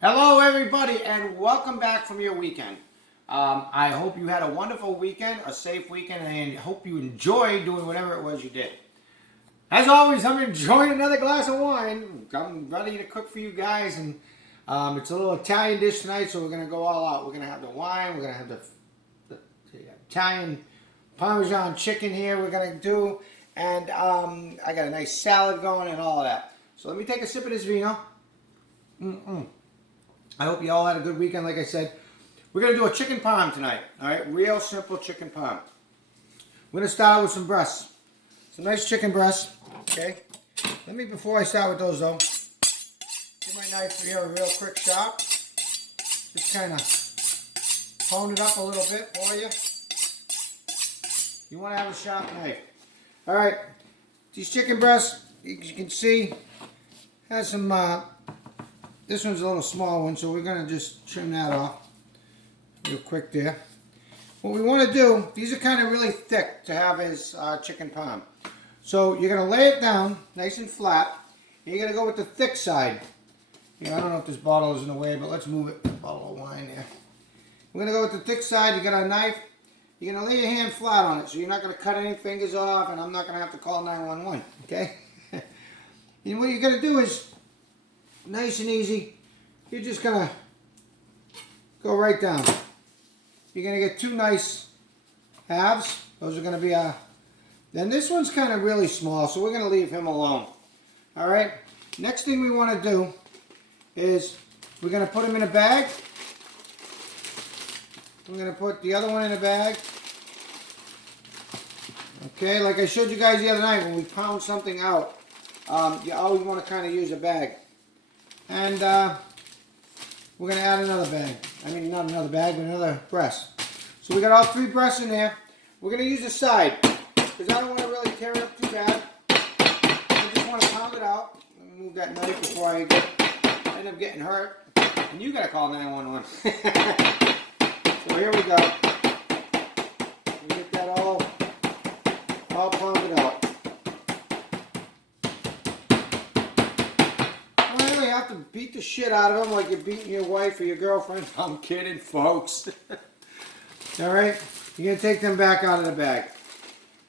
Hello everybody and welcome back from your weekend. I hope you had a wonderful weekend, a safe weekend, and hope you enjoyed doing whatever it was you did. As always, I'm enjoying another glass of wine. I'm ready to cook for you guys, and it's a little Italian dish tonight, so we're going to go all out. We're going to have the wine, we're going to have the Italian Parmesan chicken here we're going to do, and I got a nice salad going and all of that. So let me take a sip of this vino. I hope you all had a good weekend. Like I said, we're going to do a chicken parm tonight. All right, real simple chicken parm. We're going to start out with some breasts. Some nice chicken breasts. Okay. Before I start with those though, get my knife here, a real quick chop. Just kind of hone it up a little bit for you. You want to have a sharp knife. All right. These chicken breasts, as you can see, has some. This one's a little small one, so we're going to just trim that off real quick there. What we want to do, these are kind of really thick to have as chicken parm. So you're going to lay it down nice and flat. And you're going to go with the thick side. I don't know if this bottle is in the way, but let's move it. Bottle of wine there. We're going to go with the thick side. You got a knife. You're going to lay your hand flat on it, so you're not going to cut any fingers off, and I'm not going to have to call 911. Okay? And what you're going to do is, nice and easy, you're just going to go right down. You're going to get two nice halves. Those are going to be then this one's kind of really small, so we're going to leave him alone. All right. Next thing we want to do is we're going to put him in a bag. We're going to put the other one in a bag. Okay, like I showed you guys the other night, when we pound something out, you always want to kind of use a bag. And we're going to add another bag. I mean, not another bag, but another breast. So we got all three breasts in there. We're going to use the side, because I don't want to really tear it up too bad. I just want to pound it out. Let me move that knife before I end up getting hurt. And you got to call 911. So here we go. We get that all pounded out. To beat the shit out of them like you're beating your wife or your girlfriend. I'm kidding, folks. All right, you're going to take them back out of the bag.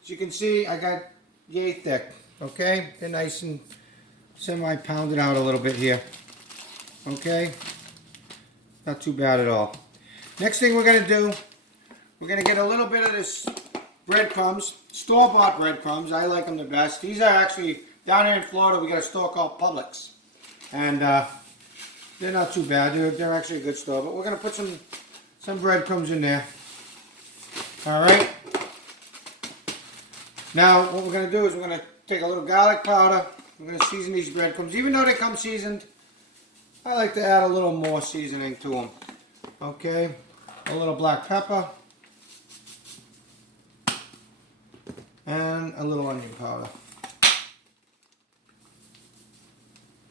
As you can see, I got yay thick. Okay, they're nice and semi-pounded out a little bit here. Okay, not too bad at all. Next thing we're going to do, we're going to get a little bit of this breadcrumbs, store-bought breadcrumbs. I like them the best. These are actually, down here in Florida, we got a store called Publix. And they're not too bad. They're actually a good store. But we're going to put some breadcrumbs in there. All right. Now, what we're going to do is we're going to take a little garlic powder. We're going to season these breadcrumbs. Even though they come seasoned, I like to add a little more seasoning to them. Okay. A little black pepper. And a little onion powder.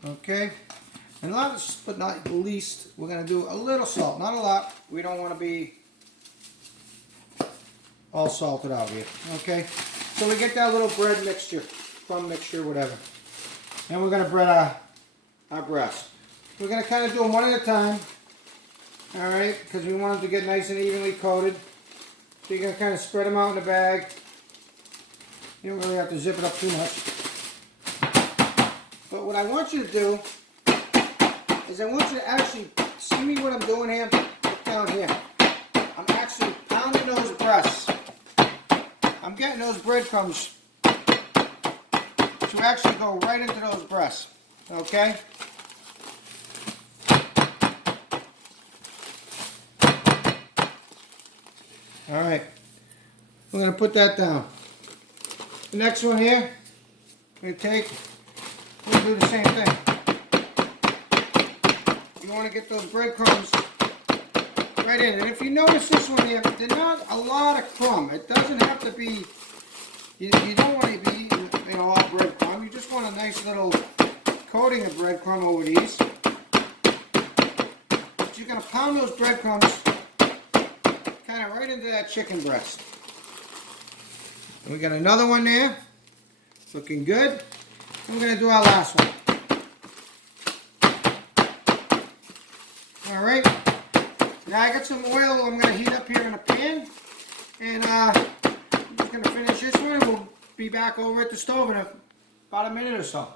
Okay, and last but not least, we're going to do a little salt. Not a lot. We don't want to be all salted out here. Okay, so we get that little bread mixture, crumb mixture, whatever. And we're going to bread our breasts. We're going to kind of do them one at a time. All right, because we want them to get nice and evenly coated. So you're going to kind of spread them out in the bag. You don't really have to zip it up too much. But what I want you to do is I want you to actually see me what I'm doing here. Look down here. I'm actually pounding those breasts. I'm getting those breadcrumbs to actually go right into those breasts. Okay? Alright. We're going to put that down. The next one here, we're going to take... We'll do the same thing. You want to get those breadcrumbs right in. And if you notice this one here, there's not a lot of crumb. It doesn't have to be, you don't want to be eating all breadcrumb. You just want a nice little coating of breadcrumb over these. But you're going to pound those breadcrumbs kind of right into that chicken breast. And we got another one there. Looking good. And we're going to do our last one. All right. Now I got some oil I'm going to heat up here in a pan. And I'm just going to finish this one and we'll be back over at the stove in about a minute or so.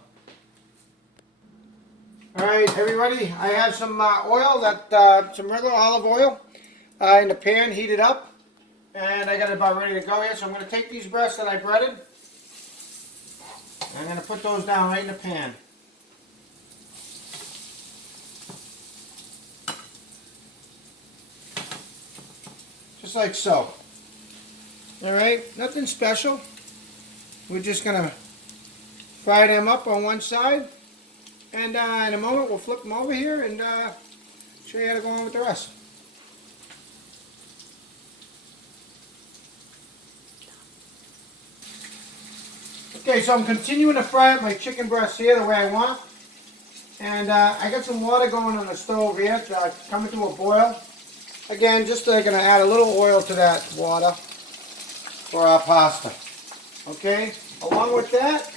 Alright everybody, I have some oil, some regular olive oil in the pan heated up. And I got it about ready to go here. So I'm going to take these breasts that I breaded. And I'm going to put those down right in the pan. Just like so. Alright, nothing special. We're just going to fry them up on one side. And in a moment we'll flip them over here and show you how to go on with the rest. Okay, so I'm continuing to fry up my chicken breasts here the way I want. And I got some water going on the stove here, coming to a boil. Again, just going to add a little oil to that water for our pasta. Okay, along with that,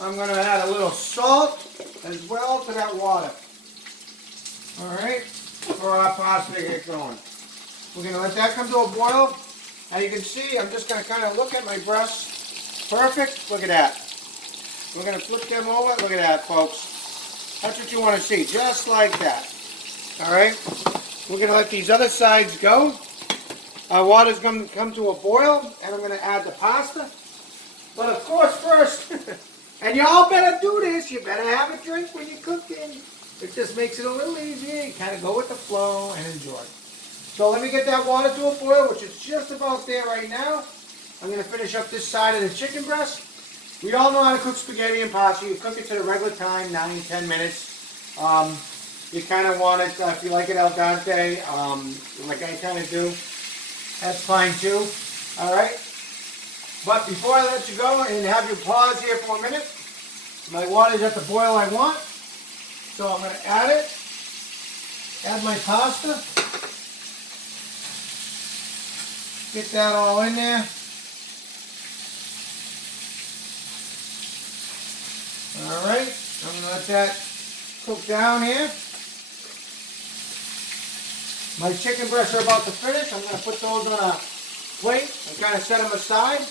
I'm going to add a little salt as well to that water. Alright, for our pasta to get going. We're going to let that come to a boil. Now you can see, I'm just going to kind of look at my breasts. Perfect. Look at that. We're going to flip them over. Look at that, folks. That's what you want to see, just like that. Alright, we're going to let these other sides go. Our water's going to come to a boil, and I'm going to add the pasta. But of course, first, and y'all better do this, you better have a drink when you're cooking. It just makes it a little easier. You kind of go with the flow and enjoy. So let me get that water to a boil, which is just about there right now. I'm going to finish up this side of the chicken breast. We all know how to cook spaghetti and pasta. You cook it to the regular time, 9-10 minutes. You kind of want it, if you like it al dente, like I kind of do, that's fine too. All right. But before I let you go and have you pause here for a minute, my water's at the boil I want. So I'm going to add it. Add my pasta. Get that all in there. Alright, I'm going to let that cook down here. My chicken breasts are about to finish. I'm going to put those on a plate and kind of set them aside.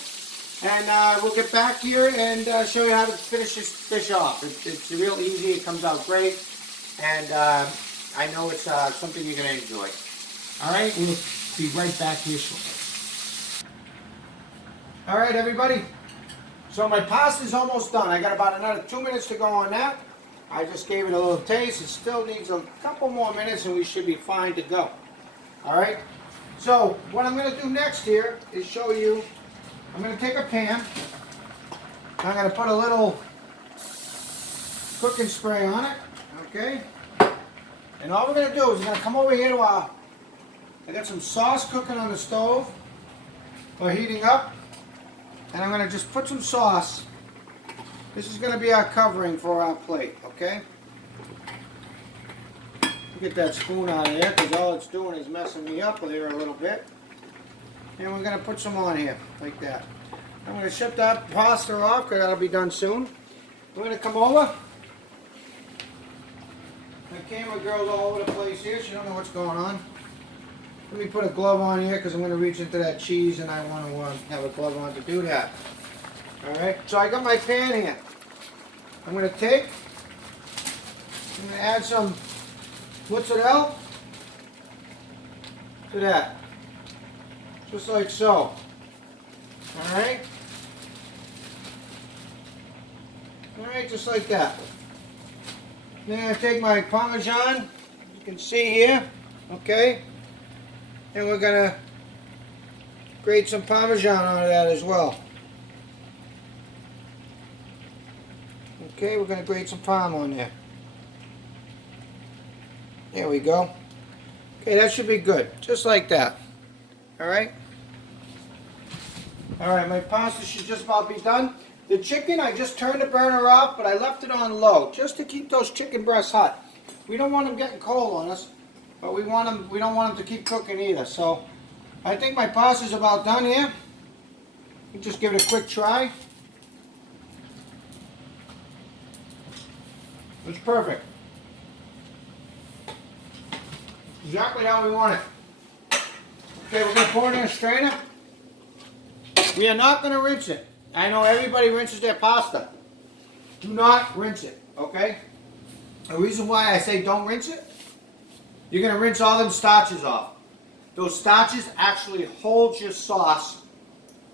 And we'll get back here and show you how to finish this dish off. It's real easy. It comes out great. And I know it's something you're going to enjoy. Alright, we'll be right back here shortly. Alright, everybody. So my pasta is almost done. I got about another 2 minutes to go on that. I just gave it a little taste. It still needs a couple more minutes and we should be fine to go. Alright. So what I'm going to do next here is show you. I'm going to take a pan. I'm going to put a little cooking spray on it. Okay. And all we're going to do is we're going to come over here to our, I got some sauce cooking on the stove. We're heating up. And I'm going to just put some sauce. This is going to be our covering for our plate, okay? Get that spoon out of there because all it's doing is messing me up with here a little bit. And we're going to put some on here, like that. I'm going to shut that pasta off because that'll be done soon. We're going to come over. My camera girl's all over the place here. She don't know what's going on. Let me put a glove on here because I'm going to reach into that cheese and I want to have a glove on to do that. Alright, so I got my pan here. I'm going to add some mozzarella to that. Just like so. Alright? Alright, just like that. Then I take my Parmesan, you can see here, okay? And we're going to grate some Parmesan on that as well. Okay, we're going to grate some Parm on there. There we go. Okay, that should be good. Just like that. Alright? Alright, my pasta should just about be done. The chicken, I just turned the burner off, but I left it on low, just to keep those chicken breasts hot. We don't want them getting cold on us, but we don't want them to keep cooking either. So, I think my pasta's about done here. Just give it a quick try. It's perfect. exactly how we want it. Okay, we're going to pour it in a strainer. We are not going to rinse it. I know everybody rinses their pasta. Do not rinse it, okay? The reason why I say don't rinse it, you're going to rinse all them starches off. Those starches actually hold your sauce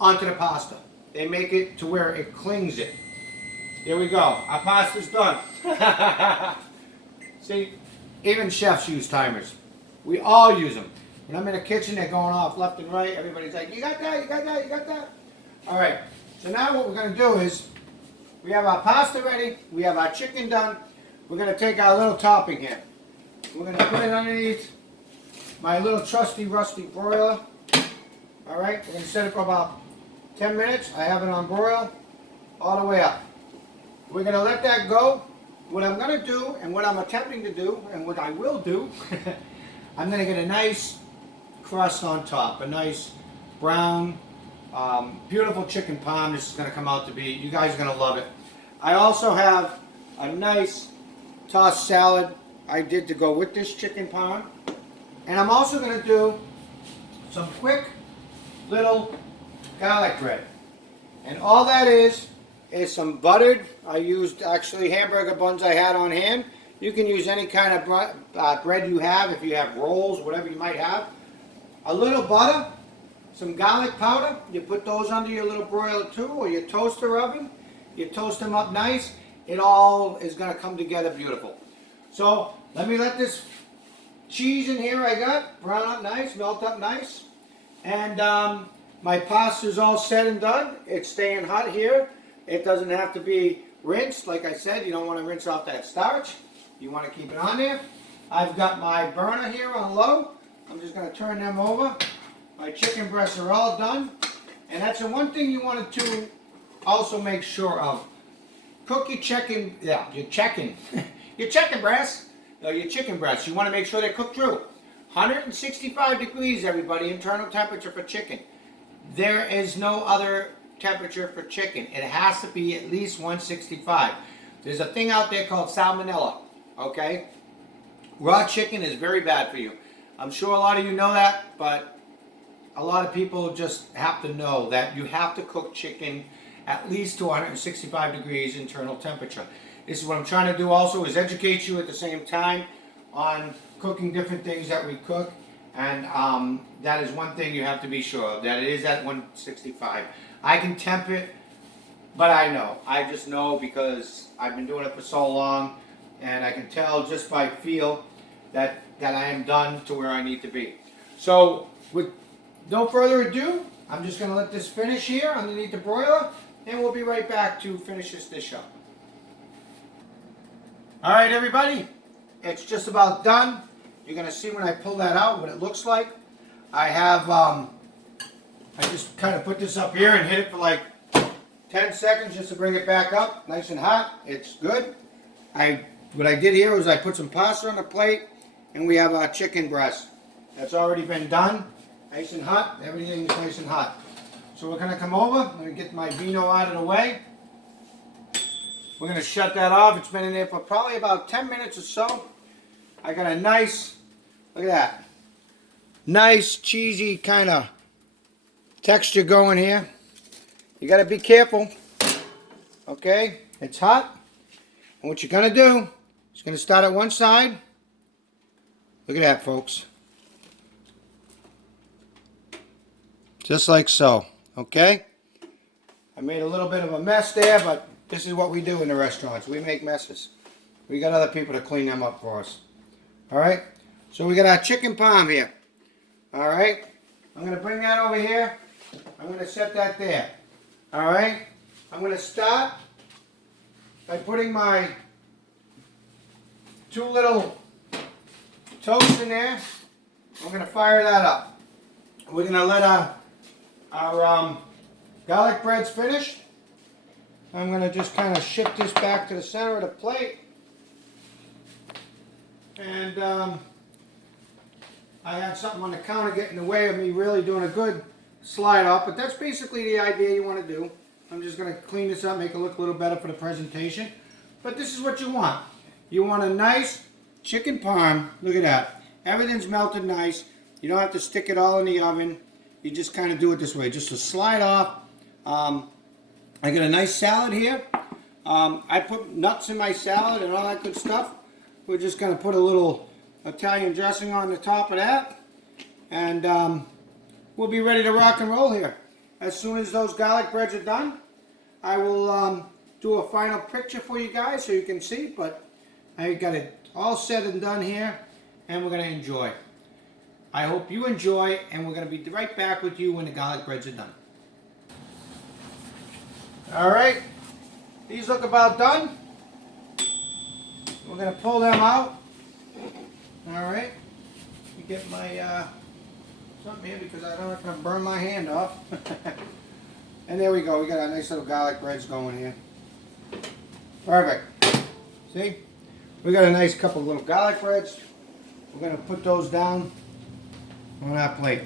onto the pasta. They make it to where it clings it. There we go. Our pasta's done. See, even chefs use timers. We all use them. When I'm in the kitchen, they're going off left and right. Everybody's like, you got that, you got that, you got that. All right, so now what we're going to do is, we have our pasta ready, we have our chicken done. We're going to take our little topping here. We're going to put it underneath my little trusty rusty broiler. All right, we're going to set it for about 10 minutes. I have it on broil all the way up. We're going to let that go. What I'm going to do, and what I'm attempting to do, and what I will do, I'm going to get a nice crust on top, a nice brown, beautiful chicken parm. This is going to come out to be, you guys are going to love it. I also have a nice tossed salad I did to go with this chicken parm. And I'm also going to do some quick little garlic bread. And all that is some buttered, I used actually hamburger buns I had on hand. You can use any kind of bread you have, if you have rolls, whatever you might have. A little butter, some garlic powder, you put those under your little broiler too, or your toaster oven. You toast them up nice. It all is going to come together beautiful. So let me let this cheese in here I got brown up nice, melt up nice. And my pasta is all set and done. It's staying hot here. It doesn't have to be rinsed. Like I said, you don't want to rinse off that starch. You want to keep it on there. I've got my burner here on low. I'm just going to turn them over. My chicken breasts are all done. And that's the one thing you want to also make sure of. Cook your chicken, your chicken breasts. No, your chicken breasts. You want to make sure they're cooked through. 165 degrees, everybody, internal temperature for chicken. There is no other temperature for chicken. It has to be at least 165. There's a thing out there called salmonella, okay? Raw chicken is very bad for you. I'm sure a lot of you know that, but a lot of people just have to know that you have to cook chicken at least to 165 degrees internal temperature. This is what I'm trying to do also, is educate you at the same time on cooking different things that we cook. And that is one thing you have to be sure of, that it is at 165. I can temp it, but I just know because I've been doing it for so long, and I can tell just by feel that I am done to where I need to be. So with no further ado, I'm just going to let this finish here underneath the broiler, and we'll be right back to finish this dish up. Alright everybody, it's just about done. You're going to see when I pull that out what it looks like. I have, I just kind of put this up here and hit it for like 10 seconds just to bring it back up, nice and hot. It's good. What I did here was I put some pasta on the plate, and we have our chicken breast. That's already been done, nice and hot. Everything is nice and hot. So we're going to come over. I'm going to get my vino out of the way. We're going to shut that off. It's been in there for probably about 10 minutes or so. I got a nice, look at that, nice cheesy kind of texture going here. You got to be careful, okay? It's hot. And what you're going to do is going to start at one side. Look at that, folks. Just like so, okay? I made a little bit of a mess there, but this is what we do in the restaurants. We make messes. We got other people to clean them up for us. Alright? So we got our chicken parm here. Alright? I'm going to bring that over here. I'm going to set that there. Alright? I'm going to start by putting my two little toasts in there. I'm going to fire that up. We're going to let our garlic breads finish. I'm going to just kind of shift this back to the center of the plate. And I had something on the counter getting in the way of me really doing a good slide off, but that's basically the idea you want to do. I'm just going to clean this up, make it look a little better for the presentation. But this is what you want. You want a nice chicken parm, look at that, Everything's melted nice. You don't have to stick it all in the oven. You just kind of do it this way, just to slide off. I got a nice salad here. I put nuts in my salad and all that good stuff. We're just going to put a little Italian dressing on the top of that. And we'll be ready to rock and roll here. As soon as those garlic breads are done, I will do a final picture for you guys so you can see. But I got it all said and done here, and we're going to enjoy. I hope you enjoy, and we're going to be right back with you when the garlic breads are done. Alright, these look about done. We're going to pull them out. Alright, let me get my something here because I don't want to burn my hand off. And there we go, we got a nice little garlic breads going here. Perfect. See? We got a nice couple of little garlic breads. We're going to put those down on our plate.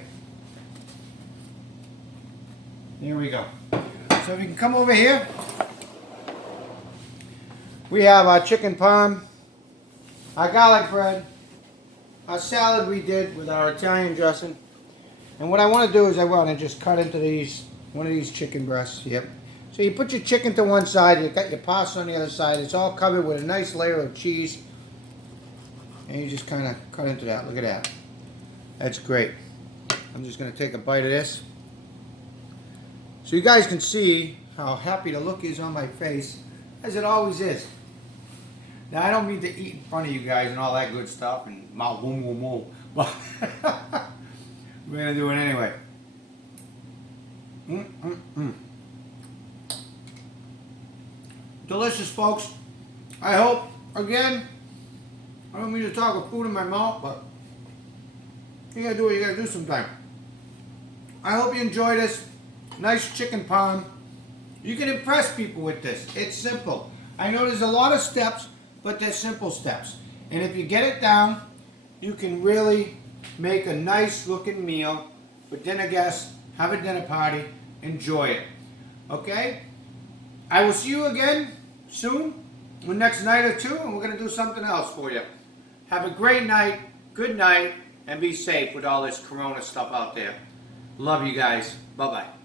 There we go. So if you can come over here, we have our chicken parm, our garlic bread, our salad we did with our Italian dressing. And what I want to do is I want to just cut into one of these chicken breasts. Yep. So you put your chicken to one side, you got your pasta on the other side. It's all covered with a nice layer of cheese. And you just kind of cut into that. Look at that. That's great. I'm just going to take a bite of this. So you guys can see how happy the look is on my face, as it always is. Now I don't mean to eat in front of you guys and all that good stuff and mouth boom boom boom, but we're gonna do it anyway. Delicious, folks. I hope, again, I don't mean to talk with food in my mouth, but you gotta do what you gotta do sometime. I hope you enjoy this. Nice chicken parm. You can impress people with this. It's simple. I know there's a lot of steps, but they're simple steps. And if you get it down, you can really make a nice looking meal for dinner guests. Have a dinner party. Enjoy it. Okay? I will see you again soon, the next night or two, and we're going to do something else for you. Have a great night, good night, and be safe with all this corona stuff out there. Love you guys. Bye-bye.